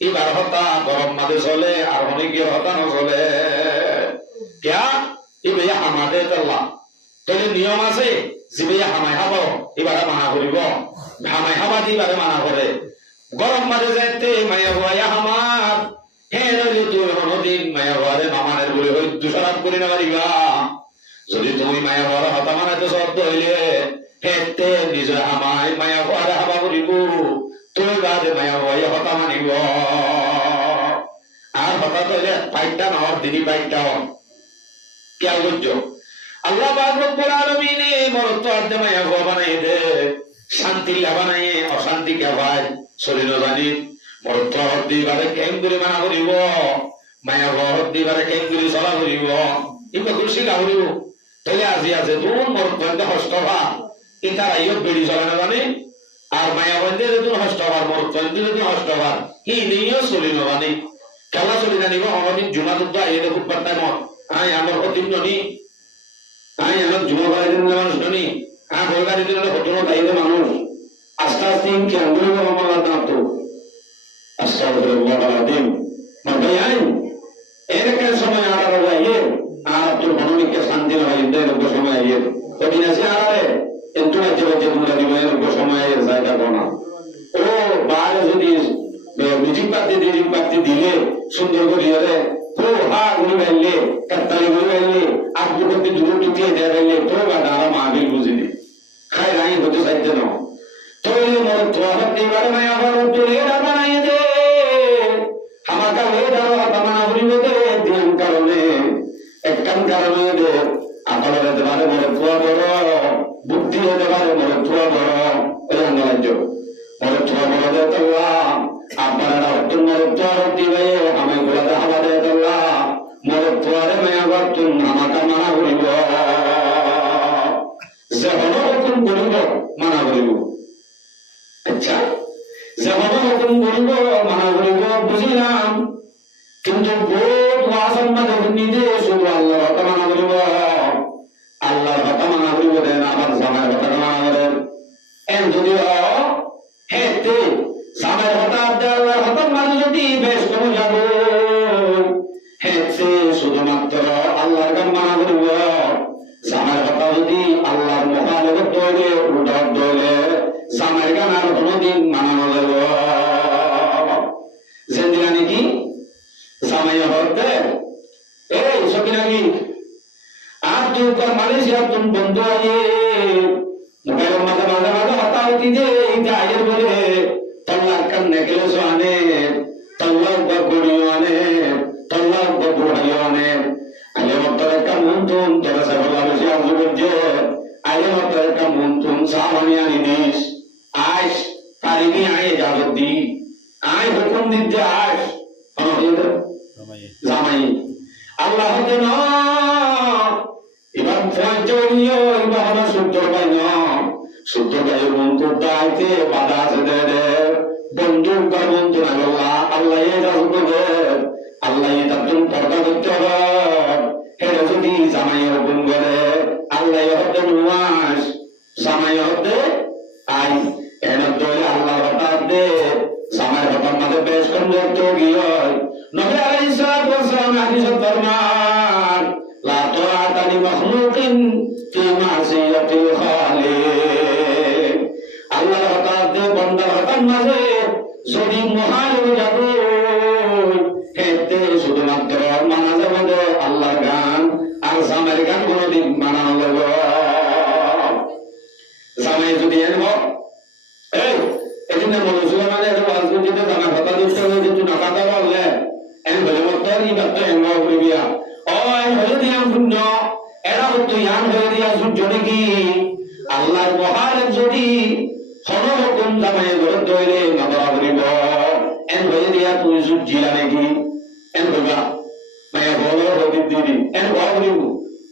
এবার হতা গরম মাঝে চলে আর অনেকের হতা নচলে ক্যা এবার হামাদে তাল্লা তাহলে নিয়ম আছে যে হামাই হাব এবারে মানা করিব হামাই হাবা দি এবারে মানা করে গরম মাঝে যাইতে মায়া ভুয়া হামার হে রইলে তুই কোনদিন মায়া ভুয়ারে মামানের বলে হই দুসারাত করে না পারিবা যদি তুমি মায়া ভুয়ার হতা মানাইতে শব্দ হইলে হেতে নিজে হামায় মায়া ভুয়ারে হাবা করিব তুই বাদে মায়া ভুয়া হতা মানিব আর হঠাৎ হইলে পাইটা নহর দিদি পাইটাও क्या बुझो अल्लाह पाक रब्बुल आलमीन ने मरत्व आदे माया भुआ बनाई दे शांति ला बनाई अशांति क्या भाई शरीर जानी मरत्व हद्दी बारे केंगुरी माना करिब माया भुआ हद्दी बारे केंगुरी चला करिब इबे खुशी ला करिब तले আজি আছে দুন মরত্ব তে হস্তভা ইতা আইও বেড়ি চলে না জানি আর মায়া বন্দে দুন হস্তভার মরত্ব তে দুন হস্তভার হি নিও শরীর জানি খেলা চলি জানিব আমাদের জুমা দুটো আইয়ে খুব পাত্তা ন আই আমার হতিম ননি আই আমার জুমা বাড়ি দিন মানুষ ননি আ বলগারি দিন হতনো তাইতে মানুষ আস্তে আস্তে কি আঙ্গুল মামলা না তো আস্তাগফিরুল্লাহ আলাদিম মানে আই এরকে সময় আড়া যাইয়ে আর তো মনকে শান্তি না হইতে এরকম সময় আইয়ে কদিন আছে আড়ারে একটু আজে বাজে মুলা দিব এরকম সময় জায়গা কোনা ও বাইরে যদি মিটিং পাতি দিলে সুন্দর করিয়ারে তো হা গুলি বাইলে কাতালি গুলি বাইলে আপনি করতে দূর টুটিয়ে দেয়া বাইলে তো গাড়া মাহবিল বুঝিনি খাই রাই হতে চাইতে না তো মর তো হতে পারে না আবার উঠলে বানাই দে আমাকে ওই দাও বানা হরিব দে দিন কারণে একটান কারণে দে আপনারা হতে পারে মর তো বড় বুদ্ধি হতে পারে মর তো বড় এই রাজ্য মর তো বড় দে আল্লাহ আপনারা অত্যন্ত মরত্বর দিবে আমি গোলাতে হাওয়া দিয়ে তোলা মরত্বরে মায়া বর্তুন আমাকে মানা করিব যে হলো হুকুম করিব মানা করিব আচ্ছা যে হলো হুকুম করিব মানা করিব বুঝিলাম কিন্তু বহুত ওয়াজন মাঝে নিজে শুধু আল্লাহর কথা মানা করিব আল্লাহর কথা মানা করিব দেন আবার জামাইয়ের কথা মানা করেন এন যদি হেতে জামাইয়ের কথা আল্লাহর কথা মানে যদি বেশ কমে যাব হেতে শুধুমাত্র আল্লাহর গান মানা করিব জামাইয়ের কথা যদি আল্লাহর মহালগত দলে উল্টা দলে জামাইয়ের গান আর কোনোদিন মানানো যাব জেন্দিলা নাকি জামাইয়া হতে এই সকি নাকি আর তুই উপর মালয়েশিয়া তুম বন্ধু আয়ে মোবাইলের মাঝে মাঝে মাঝে হতা হতি যে এইটা আয়ের বলে তল্লার কান নেকলেস আনে তল্লার গড়িও আনে তল্লার বুড়াইও আনে আলে মতো একটা মন তুম তোরা সে মালয়েশিয়া যুগে আলে মতো একটা মন তুম সামানি আনি দিস আইস তারিনি আয়ে যাবতি আয় হুকুম দিতে আইস জামাই আল্লাহ হতে না এবার ফয়জনীয় এবার হলো শুদ্ধ পাই না শুদ্ধ পাই বন্ধু দাইতে বাধা আছে দে বন্ধু কার বন্ধু আল্লাহ আল্লাহ এটা হুকুমে আল্লাহ এটা তুমি পর্দা করতে হবে হেরে যদি জামাই হুকুম করে আল্লাহ হতে নুয়াস জামাই হতে আই এনে দলে আল্লাহ হঠাৎ দে জামাই হঠাৎ মাঝে বেশ কম দেখতে গিয়ে নবী আলাইহিস সালাম হাদিসে ফরমান লা তাআতা লি মাখলুকিন ফি মাসিয়াতিল খালিক আল্লাহর হতাতে বান্দার হতার মাঝে যদি মহান হয়ে যাবে হেতে শুধুমাত্র মানা যাবে আল্লাহর গান আর জামাইয়ের গান কোনোদিন মানানো যাবে জামাই যদি এনব এই এদিনে মনুষ্য মানে এটা রাজনীতিতে জানা কথা দিতে হবে যে তুই না কথা বললে en belemottor ibatte en mawribiya o en holidiyan sunno era hotto yan holidiya sunjone ki allah mohar jodi hono hukum jamay gorod doile mabawribo en holidiya tu sujjila neki en hoga maya bolo hodid didi en mawribu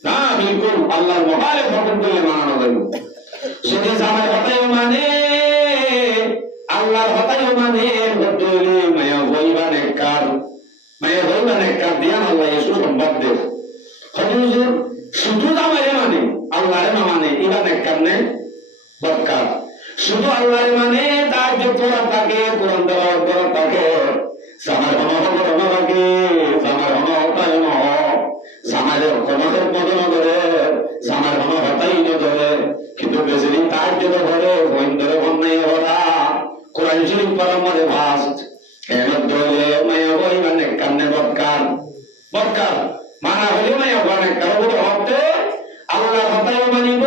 na bilkul allah mohar hukum dole manano debo jodi jamay hotayo mane allah hotayo mane dole maya hoiba nekkar মায়া বলবেন একটা দিয়ান আল্লাহ ইসু সম্ভব দেব হজুর শুধু জামাইরে মানে আল্লাহরে না মানে ইবান একটা নেই বরকার শুধু আল্লাহরে মানে তার যে কোরআন থাকে কোরআন দেওয়ার করা থাকে জামাই হমাকে জামাই হমাই জামাইয়ের কমাদের মদন করে জামাই হমা হতাই ধরে কিন্তু বেশিদিন তার যে ধরে বইন ধরে বন্যাই হরা কোরআন শরীফ পড়ার মধ্যে ভাস্ট এবার দলে মায়া বই মানে কান্নে বরকার বরকার মানা হলে মায়া মানে কারো হতে আল্লাহ হতায় মানিব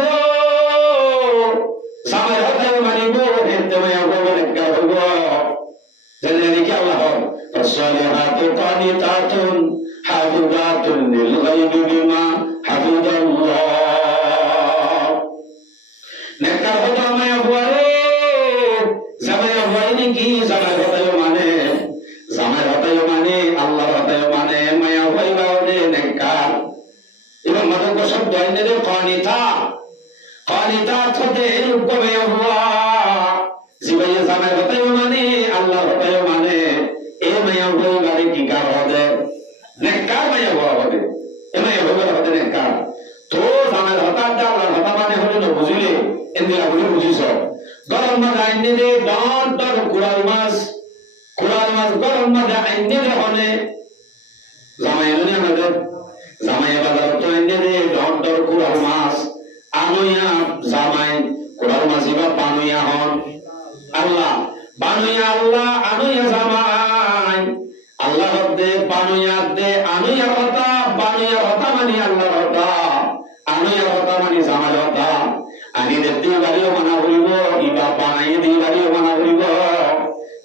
জামাই হতায় মানিব হেতে মায়া মানে কারো জেনে নাকি আল্লাহ ফাসলিহাতু কানিতাতুন হাফিজাতুন লিল গায়বি বিমা হাফিজাল্লাহ নেকার হতা মায়া বলে জামাই হয়নি কি জামাই হতায় মানে জামাই হতায় মানে আল্লাহ হতায় মানে মায়া হইবা ওরে নেকার এবং মাদক শব্দ আইনে রে কানিতা কানিতা থেকে রূপে হুয়া জিবাই জামাই হতায় মানে আল্লাহ হতায় মানে এ মায়া হইবা রে কি কার হবে নেকার মায়া হওয়া হবে এ মায়া হইবা হবে নেকার তো জামাই হতা আল্লাহ হতা মানে হলো না বুঝিলে এন্দিরা বুঝিস গরম মাঝে আইনে রে ডট ডট কুড়াল মাছ গরম মাঝে আইনে রে হনে জামাই এনে আমাদের জামাই বাজার তো আইনে রে ডট ডট কুড়াল মাছ আনুয়া জামাই কুড়াল মাছ বা পানুয়া হন আল্লাহ বানুয়া আল্লাহ আনুয়া জামাই আল্লাহ দে বানুয়া দে আনুয়া হতা মানে আল্লাহ হতা আনুয়া হতা মানে জামাই হতা আনি দেখতে বাড়িও মানা হইব ইবা বানাই দিয়ে বাড়িও মানা হইব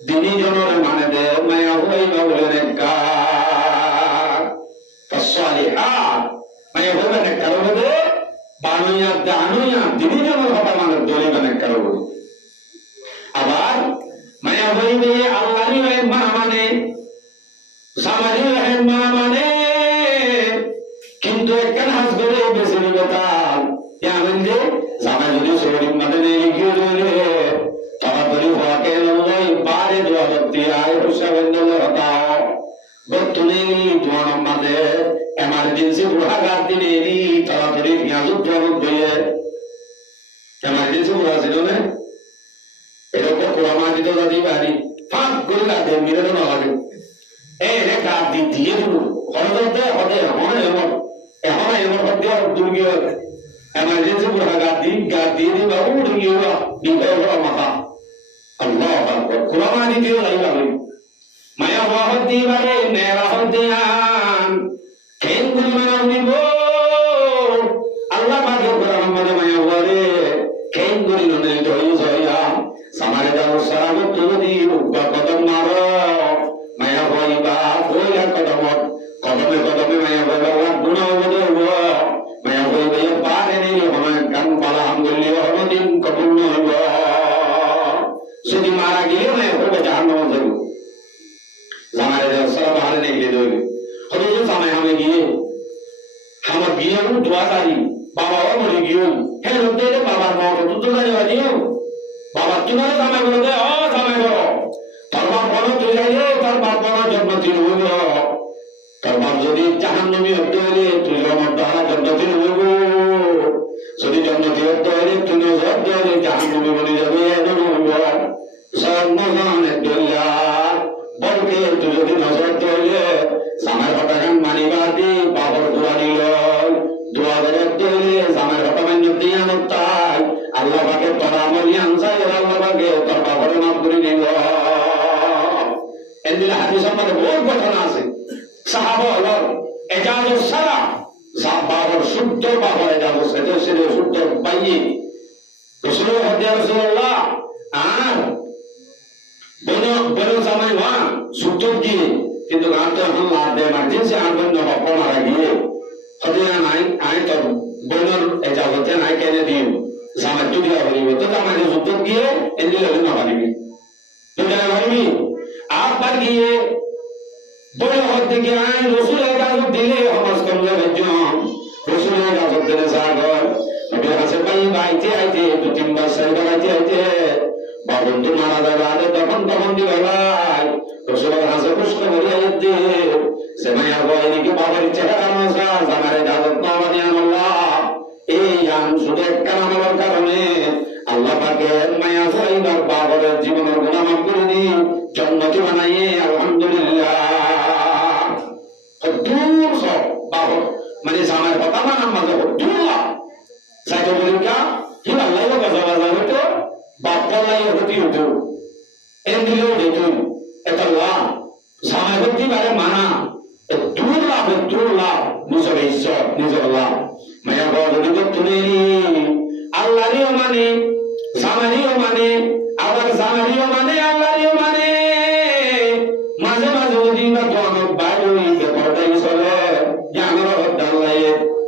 দিনী জনের মানে দে মায়া হইব বলে নেকা ফাসলিহাত মায়া হইব নেকা রবে বানুয়া দানুয়া দিনী জনের কথা মানে দলি মানে কারো আবার মায়া হইবে আল্লাহর সামারি রহেন মা মানে কিন্তু একখান হাজ করে বেশি নিবে তার এমন যে জামাই যদি শরীর মানে লিখিয়ে ধরে তাড়াতাড়ি হওয়াকে নয় বারে দোয়া করতে আয় হুসাবেন দলে হতাও বর্তনে দোয়া আমাদের এমার্জেন্সি বুড়াঘাত দিনে তাড়াতাড়ি পেঁয়াজুর দোয়া দিয়ে এমার্জেন্সি বুড়া ছিল না এরকম পোড়া মাটি তো দাদি বাড়ি ফাঁক করে কাটে মিলে তো না লাগে রে কাট দিয়ে দেবো হতে হতে এখন এমন হতে দুর্গী এমার্জেন্সি বুড়া গাত দিয়ে দিই বাবু দুর্গী বিবাহ মাথা আল্লাহ পোড়া মাটি দিয়ে লাই লাগে মায়া হওয়া হতে পারে নেরা হতে আন কেন করি মানা হইব আল্লাহ পাকে কোরআন মানে মায়া হওয়ারে কেন করি ননে ধরি জয়া সামারে যাও সারাম তুলদি উগ্র কদম মারো মায়া হইবা হইয়া কদমত কদমে কদমে মায়া হইবা গুণ হইব মায়া হইবে পারে নেই হয় গান পালা আঙ্গুলি হরদিন কবুল হইব যদি মারা গেলে মায়া হইবে জাহান্নামে যাইব জামারে যাও সারা বাহারে নেই গিয়ে ধরবে হয়তো যে জামাই আমি গিয়ে আমার বিয়ে আমি দোয়া করি বাবাও মরে গিয়ে হ্যাঁ লোক দিয়ে বাবার মা তো জানি বাজিও বাবার তোমার জামাই বলে দে ও জামাই করো তোর বাপ বলো তুই যাইলে তোর বাপ বলা জন্মদিন হইব তোর বাপ যদি জাহান্নামী হতে হইলে তুই আমার দ্বারা জন্মদিন হইব যদি জন্মদিন হতে হইলে তুই নজর দেওয়ালে জাহান্নামী বলে যাবে এমন হইব সব মজানের দোল্লা বলকে তুই যদি নজর দেওয়ালে জামাই হঠাৎ মানিবা দি বাবার দোয়া দিল দোয়া দরদ দিলে জামাই হঠাৎ মান্য দিয়া নতাই আল্লাহ পাকে তোরা আমলি আনসাই আল্লাহ পাকে তোর বাবারে মাফ করে দিল এদিকে হাদিসের মধ্যে বহুত ঘটনা আছে সাহাবা হলো এজাজুস সারা বাবার শুদ্ধ বাবার এজাজুস এটা ছিল শুদ্ধ বাইয়ে রাসূল রাসূলুল্লাহ আর বনো জামাই ওয়া শুদ্ধ দিয়ে কিন্তু গান তো এখন লাভ দেয় এমার্জেন্সি আনবেন না বাপ্পা মারা গিয়ে হতে আই তো বনোর এজাজতে নাই কেনে দিও জামাই তো দিয়া হইব তো জামাই যুদ্ধ গিয়ে এদিকে হইল না পারিবি তো জানা পারিবি আবার গিয়ে বড় হতে গিয়ে আই রসুল এজাজত দিলে হমাস কমলে ভেজন রসুল এজাজত দিলে সাগর নবীর কাছে বাইতে আইতে দু তিনবার সাইবার আইতে বাবন্ধু মারা যাবে আরে তখন দিবে ভাই রসুলের হাসে পুষ্প ভরে আইতে সেমাইয়া বয়নি কি বাবার চেহারা নসা জামারে দাদত নামানি আল্লাহ এই আম শুধু একটা নামার কারণে আল্লাহ পাকে মায়া হইবার বাবার জীবনের গুনাহ মাফ করে দি জান্নাতি বানাইয়ে আলহামদুলিল্লাহ দূর সব বাবা মানে জামার কথা মানার মাঝে দূর যাইতে বলি কা কি আল্লাহ কথা বাজা হতো বাপ্পা লাই হতো এর দিলেও দেখুন এটা লাভ জামাই হতে পারে মানা দূর লাভ নিজের ইজ্জত নিজের লাভ মায়া বলি তো তুলে আল্লাহরিও মানে জামারিও মানে আবার জামারিও মানে আল্লাহরিও মানে মাঝে মাঝে যদি না তো আমার বাইরে ওই ব্যাপারটাই চলে যে আমার আল্লাহ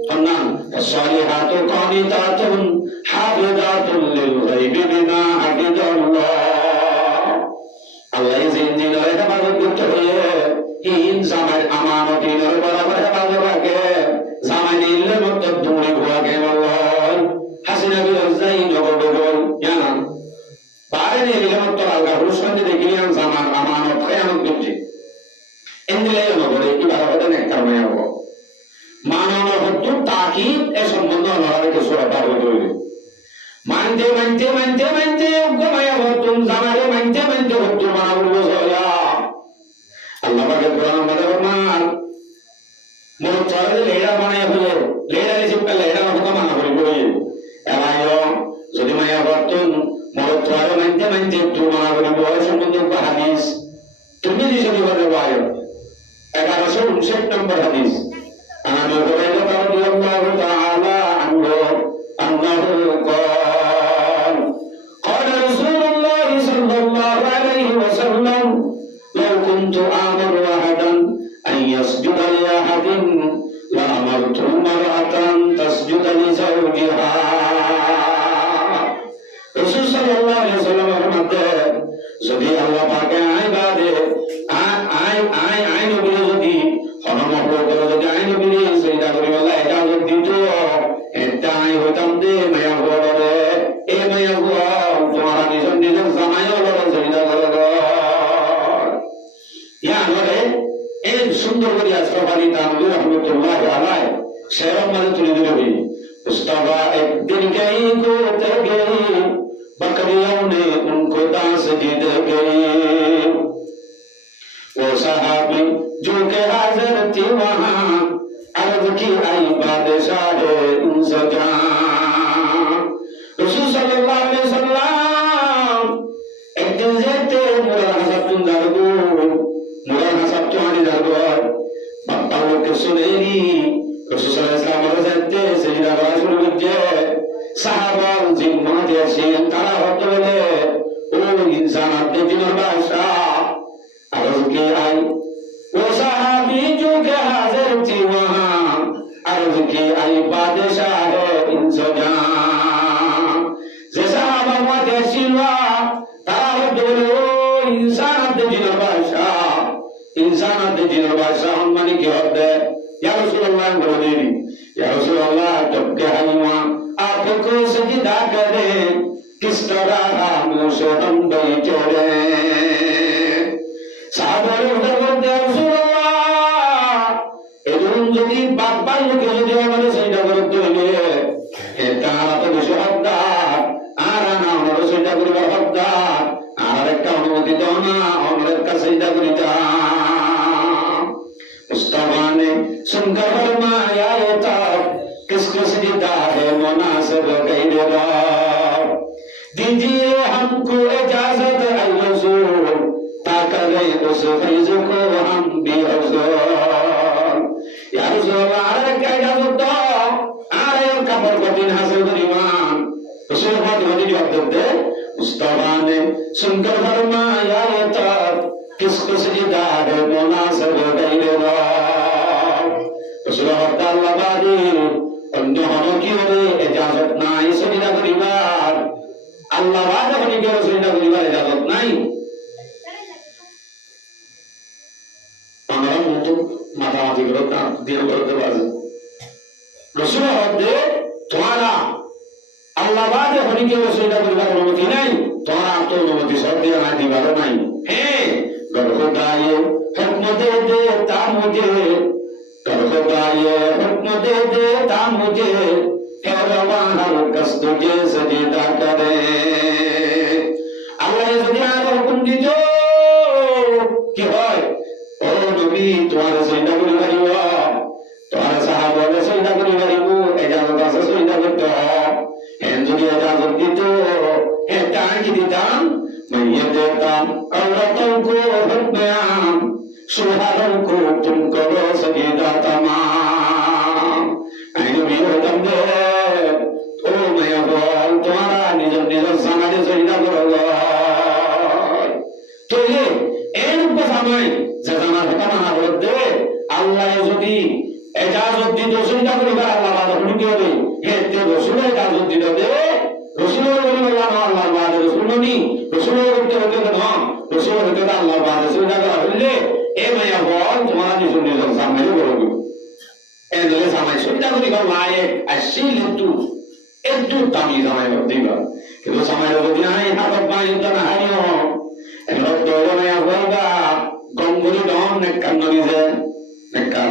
সন্ধান সালিহাতু কানিতাতুন হাফিজাতুল লিল গায়বি বিমা হাফিজাল্লাহ আল্লাহ যে দিনের হেফাজত করতে হয়ে তিন জামাই আমানতিনের বরাবর হেফাজত রাখে জামাই নিলে মত দূরে ভোয়াকে আল্লাহ হাসিনা বিরজাই নগদ বল জানা বাইরে নিলে মত আল্লাহ রুশান্তি দেখিলে জামান আমানত খেয়ানত করছে এন্দিলে নগরে কি ভালো একটা মেয়ে হবে মানব হত্যু তাকিদ এ সম্বন্ধ আল্লাহকে সুরাটা হইল মানতে মানতে মানতে মানতে গোমায়া হত্যু জামারে মানতে মানতে হত্যু মানা বলবো সয়া আল্লাহ পাকে কোরআন মধ্যে ফরমান মোর চারে লেড়া বানায় হলো লেড়া হিসেবে লেড়া হতো মানা বলবো এলাইও যদি মায়া হত্যু মোর চারে মানতে মানতে হত্যু মানা বলবো সম্বন্ধ হাদিস তুমি যদি বলে ভাই 1159 নম্বর হাদিস আবু হুরায়রা রাদিয়াল্লাহু তাআলা আনহু আন্নাহু قال قال رسول الله صلى الله عليه وسلم لو كنت آمر أحدا أن يسجد لأحد لأمرت امرأة تسجد لزوجها رسول صلى الله عليه وسلم ফরমাতে যদি আল্লাহ পাকে আই বাদে আই নবী করে যদি আইন বিনি সেটা করি বলা এটা দিত এটা আই হইতাম দে মায়া বলে এ মায়া তোমার নিজের নিজের জামাইও বলে সেটা করে ইয়া বলে এই সুন্দর করে আশরাফ আলী থানভী রহমতুল্লাহ আলাইহি শেরম মানে তুলে দিলে मुस्तफा एक दिन गई गोते गई बकरियों ने उनको दास जीत गई वो सहाबी जो के हाजिर थी वहां अर्ज की आई बादशाह उनसे जान रसूल सल्लल्लाहु अलैहि वसल्लम एक दिन जेते मुरा हसब तुम दरगो मुरा हसब तुम्हारी दरगो बाबा लोग के सुनेगी रसूल सल्लल्लाहु अलैहि वसल्लम সেটা বলা শুরু করছে সাহাবা জিম্মা দিয়েছেন তারা হতে বলে ও ইনসান আপনি দিনের বাদশা আরজ কে আই ও সাহাবী जो के हाजिर थी वहां अर्ज की आई बादशाह है इनसे जान যে সাহাবা মাঝে ছিল তারা হতে বলে ও ইনসান আপনি দিনের বাদশা ইনসান আপনি দিনের বাদশা মানে কি হবে ইয়া রাসূলুল্লাহ বলে या रसूल अल्लाह जब के हनुमा आपको सजदा करे किस तरह खामोश हम बैठे रहे साहबा ने बोलते या रसूल अल्लाह এরকম যদি বাবা লোকে যদি আমাদের সেটা করতে হইলে এটা তো বেশি হকদার আর না আমরা সেটা করিবার হকদার আর একটা অনুমতি দাও না আমাদের কাছে সেটা করিতা मुस्तफा ने सुनकर फरमाया ये ताब किसको सजदा है मुनासिब गैरा दीजिए हमको इजाजत ऐ रसूल ताकि उस फैज को हम भी हुजूर या रसूल अल्लाह क्या इजाजत दो आए कब्र को दिन हासिल कर ईमान रसूल फातिमा ने जवाब दे मुस्तफा ने सुनकर फरमाया ये ताब किसको सजदा है मुनासिब गैरा रसूलुल्लाह ताल्ला बादी অন্য হলো কি হবে ইজাজত নাই সজদা করিবার আল্লাহ ওয়াদা করে কেউ সজদা করিবার ইজাজত নাই আমরা মতো মাথামাতি করে তা দিয়ে করতে পারি রসুল হতে তোমারা আল্লাহ ওয়াদা করে কেউ সজদা করিবার অনুমতি নাই তোমারা তো অনুমতি সব দিয়ে না দিবার নাই হ্যাঁ গর খোদায়ে হুকম দে দেতা মুঝে कर खुदा ये हुक्म दे देता मुझे है रवा हर कस तुझे सजदा करे अल्लाह যদি আর হুকুম দিত কি হয় ও নবী তোমার সজদা করি পারিব তোমার সাহাবা সজদা করি পারিব এজাজত আছে সজদা করতে হ্যাঁ যদি এজাজত দিত এটা কি দিতাম मैं देता औरतों को हुक्म आम सुहारों को तुम करो सजदा तमाम आईने भी हुक्म दे ओ मैं बोल तुम्हारा निजर निजर समाज सजदा करो तो ये एक समय जमाना हुक्म ना बोलते अल्लाह যদি इजाजत दी तो सजदा करिবা আল্লাহ বাদ হুকুম কি হবে হে তে রাসূল इजाजत দিতে দে রাসূলের বলি আল্লাহ আল্লাহ বাদ রাসূল নি রাসূলের করতে হতে না রাসূল হতে আল্লাহ বাদ সজদা করা হইলে এ মায়া বল তোমার নিজের নিজের সামনে করবে এ দলে সামনে সজদা করিবা লায়ে আসিল একটু দামি জামাই দিবা কিন্তু সামনে যদি আই হাত পাই তো না হারিও এলো তো মায়া বলবা গঙ্গুলি ডন নেকান নরিজে নেকার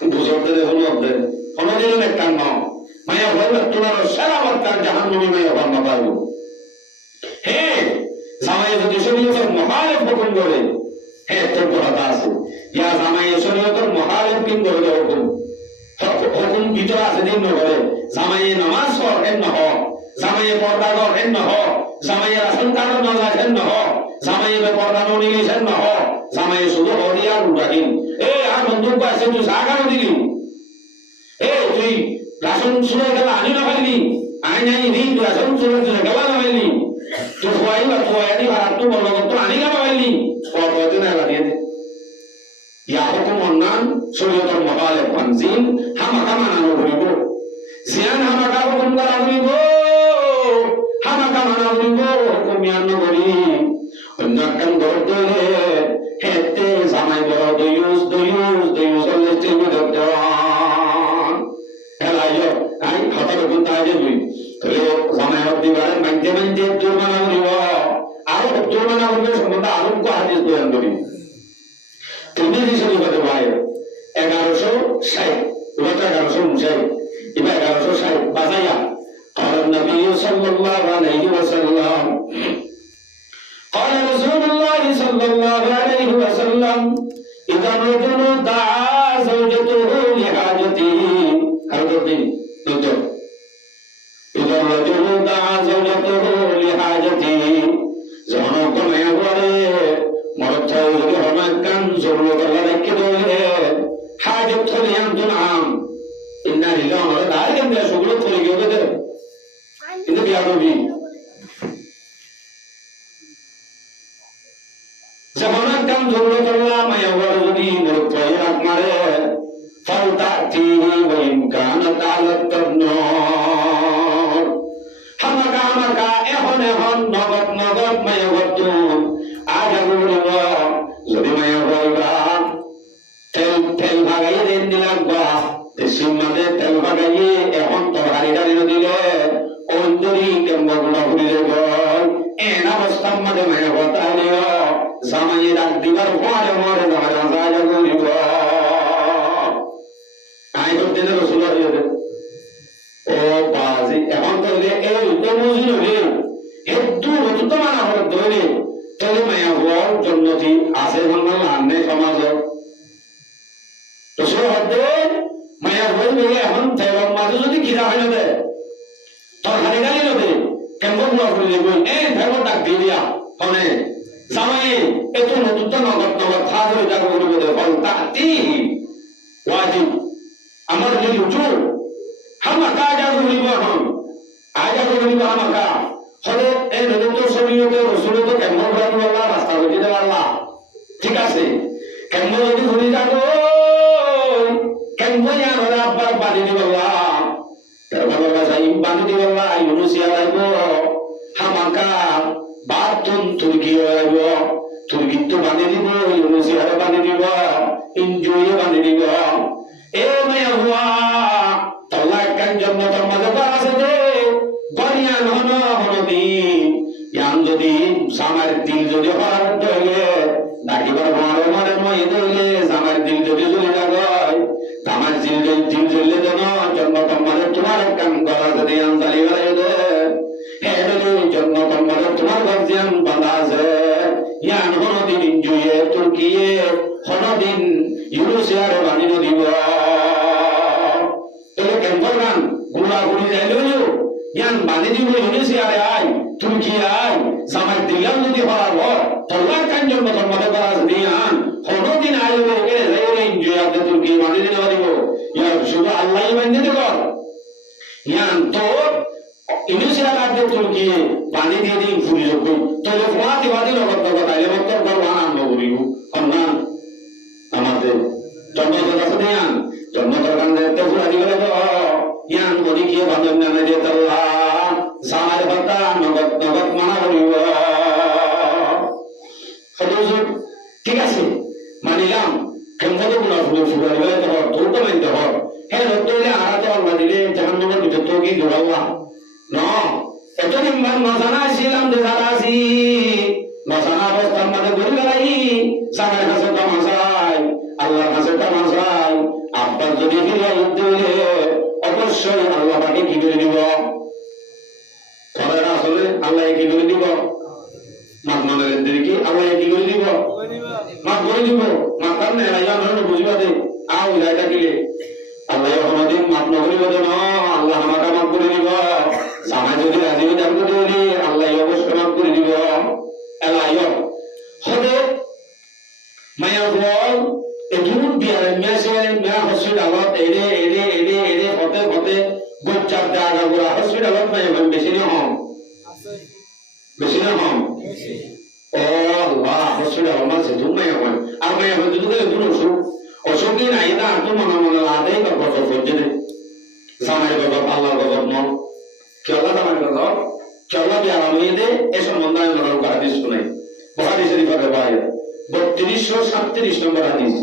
বুঝতে দে হলতে হলতে নেকান ন মায়া বলবা তোমার সারা বক্তার জাহান্নামী মায়া বাবা পাবো হে জামাই যদি শরীয়তের মুখালিফ হুকুম করে হে তো কথা আছে ইয়া জামাই শরীয়তের মুখালিফ কিন করে হুকুম হুকুম ভিতর আছে দিন করে জামাই নামাজ পড়েন না হ জামাই পর্দা করেন না হ জামাই সন্তান না যান না হ জামাই পর্দা নিলেন না হ জামাই শুধু হরিয়া উড়াইন এ আর বন্দুক আছে তুই সাগার দিলি এ তুই রাসন শুনে গেল আনি না পারলি আই নাই রিং রাসন শুনে গেল না পারলি তুই হইবা তুই আদি আর তুই বললো তো আনি না পারলি কত না লাগিয়ে দে ইয়া হুকুম অন্নান শরীয়তের মুখালিফ তানজিম হামাকা মানানো হইব জিয়ান হামাকা হুকুম করা হইব হামাকা মানা হইব হুকুম ইয়ান করি অন্য কাম করতে হেতে জামাই বড় দয়ুস দয়ুস দয়ুস ষাট ওটা 1159 এবার 1160 বাজাইয়া قال النبي صلى الله عليه وسلم قال رسول الله صلى الله عليه وسلم إذا الرجل دعا زوجته لحاجته هذا نقطة إذا الرجل دعا زوجته لحاجته زمانكم يقول مرتبه يوم كان ضرورة الله كده حاجة لينتن عام إن لله وإنا إليه راجعون شغله تلقيه كده إنت بيعمل بيه زمانك كان ضرورة الله ما يقول لي مرتبه أكمله فلتأتيه وإن كانت على التنور হামাকা এখন নগদ মায়া বর্তুন আজ আগুরিব যদি মায়া হইবা তেল ভাগাই রেন দিলাম বা দেশের মাঝে তেল ভাগাইয়ে এখন তরকারি ডালি দিলে অন্তরি কেমন গুলা ঘুরে গল এন অবস্থার মাঝে মায়া বতালিও জামাই ডাক দিবার পরে মরে ধরা যায় আগুরিব আই করতে না রসুল ও বাজি এখন তো এই মজুর হলে একটু নতুন মানা হলে ধরে তাহলে মায়া হওয়ার জন্মতি আছে বাংলা আনে সমাজ রসুল হতে মায়া হয়ে এখন তেলের মাঝে যদি খিদা হয় না দেয় তোর হারি গাড়ি নদে কেমন গুলা করে দেবো ফেরত ডাক দিয়ে দিয়া হনে জামাই এত নতুন নগদ থা ধরে যাবো বলবো ফল তাতি ওয়াজিব আমার যদি উঠু হামাকা আজাদ হইব এখন আজাদ হইব হামাকা হলে এই নদীত শরীয়তে রসুলতে কেমন ঘুরানি আল্লাহ রাস্তা করে দেওয়া আল্লাহ ঠিক আছে কেমন যদি ঘুরি যাব কেমন আমরা আব্বার বাড়ি দিব আল্লাহ তারপর যাই বাড়ি দিব আল্লাহ ইউনুসিয়া লাইব হামাকা বাতুন তুর্কি লাইব তুর্কি তো বানিয়ে দিব ইউনুসিয়া বানিয়ে দিব ইনজয় বানিয়ে দিব এ মায়া হুয়া তল্লাহ কান জন্নতের মাঝে আছে যে গরিয়ান হনদি ইয়ান যদি জামার দিল যদি হরার দইলে ডাকিবার মারে ময়ে দইলে জামার দিল যদি জ্বলে যায় জামার দিল জ্বলে দেন জন্নতের মাঝে তোমার কান গলা যদি আন জ্বালি বেড়াই দে হে যদি জন্নতের মাঝে তোমার গার্জিয়ান বাঁধা আছে ইয়ান হনদিন ইনজুয়ে তুর্কিয়ে হনদিন ইউরোসিয়ার বানিয়ে দিব কেমন গুড়া গুড়ি যাইলেও ইয়ান বানি দিব ইউনিসিয়ারে আই তুর্কি আই জামাই দিলাম যদি হরাব তল্লাহ কান জন্মতের মাঝে করা দিয়ান কোনদিন আইলে এ যাইলে ইনজয় আপনি তুর্কি বানি দিতে পারিব ইয়ার শুধু আল্লাহই বানি দিতে কর ইয়ান তো ইউনিসিয়ার আপনি তুর্কি বানি দিয়ে দিন ফুরি যোগ তবে ফোয়াতি বাদি লগত তাইলে মতর করব আনন্দ করিব সন্ধান আমাদের জন্মতের কাছে দিয়ান জন্মতের কান দেখতে ফুরা দিবে তো ইয়ান বলি কি বান্ধব নামে যে আল্লাহ জামাই বাতা নগদ মানা করিব ঠিক আছে মানিলাম কেমন গুলা ফুলে ফুরা দিবে তো তোর তো মানতে হর হে রতলে আরা তো আল্লাহ দিলে জাহান্নামের ভিতর তো কি দৌড়াওয়া ন এতদিন নজানা ছিলাম যে যারা আছি নজানা অবস্থার মাঝে ঘুরে বেড়াই জামাই কাছে কামাশাই আল্লাহর কাছে কামাশাই আব্বার যদি ফিরিয়া দিলে অবশ্যই আল্লাহ তাকে কি করে দিব আসলে আল্লাহ কি করে দিব মাত মানের কি আল্লাহ কি করে দিব মাত করে দিব মাত কারণে বুঝবা দে আও যাই থাকিলে আল্লাহ আমাদের মাত নকরিব না আল্লাহ আমাকে মাত করে দিব জামাই যদি রাজি হয়ে যাবে দিলে আল্লাহ অবশ্যই মাত করে দিব এলাই হবে মায়া বল এটুকু বিয়ার মিয়া হসপিটালত এড়ে হতে গোচাপ জায়গা গুলা হসপিটালত নাই এখন বেশি না হম ও আল্লাহ হসপিটাল মাঝে তুমি এখন আর মাই এখন যদি কোনো অসুখ দিন আই না আর তো মনে আদেই বা কত করছে জামাই গজব আল্লাহর গজব ন কি আল্লাহ জামাই গজব কি আল্লাহ বিয়ার আমি দে এ সম্বন্ধে আমি মনে করা হাদিস শুনাই বুখারী শরীফের বাইরে 3237 নম্বর হাদিস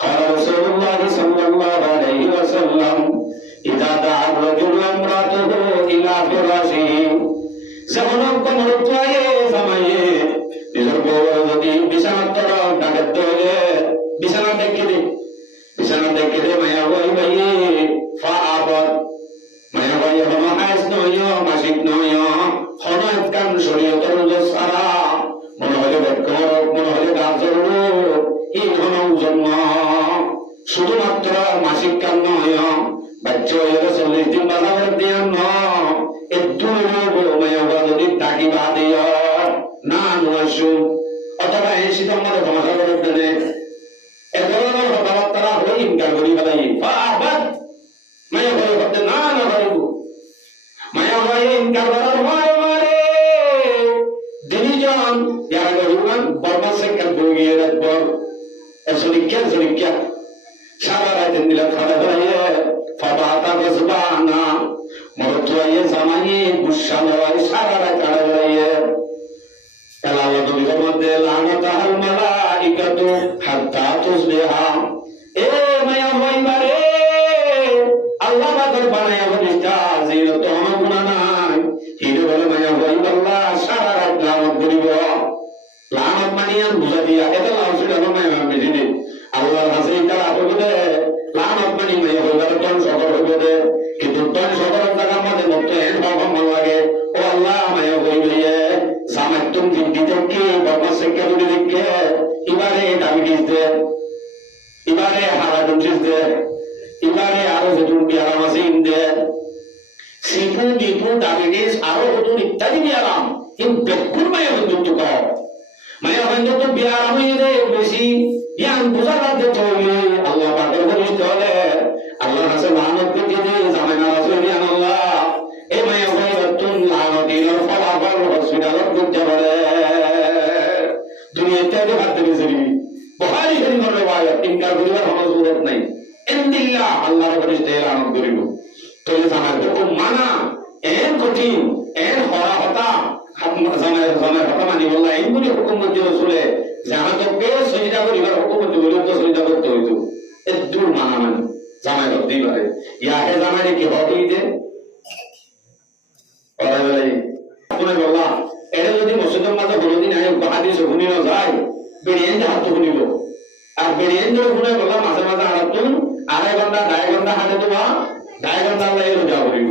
قال رسول الله صلى الله عليه وسلم إذا دعا الرجل امرأته إلى فراشه زمانك مرتوائے زمائے নিজের বউ যদি বিছানার তলা ডাকে দলে বিছানা দেখে কেটে মায়া হই ভাইয়ে ফা আবদ মায়া ভাই হনো হাইস নয় মাসিক নয় হনো একখান শরীয়তের সারা মনে হলে বেকর মনে হলে গাজর এই হনো জন্ম শুধুমাত্র মাসিক কান নয় বাচ্চা হয়ে 40 দিন বাজার দিয়ে একটু মায়া যদি ডাকি বা দিও না নয়সু অথবা এই শীতমারে ভাষা করে দেনে এ ধরনের কথাবার্তা হয়ে ইনকার করি বেলাই বাদ মায়া ভয় করতে না না পারিব মায়া ভয়ে ইনকার করার ভয় মারে দিনজন যারা গরিবান বর্মাসে কাল বইয়ে রাখবর সরিক্ষা সারা রাত দিলা খাওয়া হয়ে ফাবাতা বসবানা মরতুয়ে জামানি গুসা লয় সারা রাত আড়াইয়ে কালাওয়াত বির মধ্যে লানাতাল মালাইকাতু হাত্তা তুসবিহা এ মায়া হইবারে আল্লাহ বাদর বানায়া বনিতা জিরত গুনাহ নাই হিরে বলে মায়া হইবাল্লাহ সারা রাত লানত করিব লানত মানিয়ান বুঝা দিয়া এটা লাউসিল মায়া মেজিনে আল্লাহর কাছে এটা আপদে লানত মানি মায়া হইবার তন সকল হইবে কিন্তু তন সকলের জায়গা মধ্যে মত এন ভাব লাগে ও আল্লাহ মায়া হইবে সামাতুম দিদিকে বাবা সেকে বলে দেখে এবারে ডায়াবেটিস দে এবারে হারাডুটিস দে এবারে আরো যেটুকু ব্যায়াম আছে ইন্দে সিপু ডিপু ডায়াবেটিস আরো যেটুকু ইত্যাদি ব্যায়াম কিন্তু বেকুর মায়া বন্ধুত্ব কর মায়া বন্ধুত্ব ব্যায়াম হইলে বেশি ইয়ান বুঝা রাখতে হইলে আল্লাহ পাকের ঘনিষ্ঠ হলে আল্লাহর কাছে লানত দিতে দে জামানা রাসূল ইয়ান আল্লাহ এই মায়া হইবাতুন লানতির ফলাফল হসপিটালত করতে পারে দুনিয়াতে আগে ভাত দেবে জরিবি বুখারী শরীফের riwayat ইনকার করিবার কোনো জরুরত নাই ইনদিল্লাহ আল্লাহর ঘনিষ্ঠ লানত করিব তবে জামার হুকুম মানা এর কঠিন এর হরা হতা জামার হতা মানি বললা এইগুলি হুকুম মধ্যে রাসূলে যাহা তোকে সজদা করিবার হুকুম মধ্যে বলে তো সজদা করতে হইতো এর দূর মানা মানে জামাই রব দিবারে ইয়াকে জামাই কি হবেই দে তুমি বললা এটা যদি মসজিদের মাঝে কোনোদিন আগে হাদিস শুনি না যায় বেরিয়েন হাত শুনিব আর বেরিয়েন ধরে শুনে বললাম মাঝে মাঝে হারাতুন 2.5 ঘন্টা 2.5 ঘন্টা হাতে তোমা 2.5 ঘন্টা লাগে রোজা করিব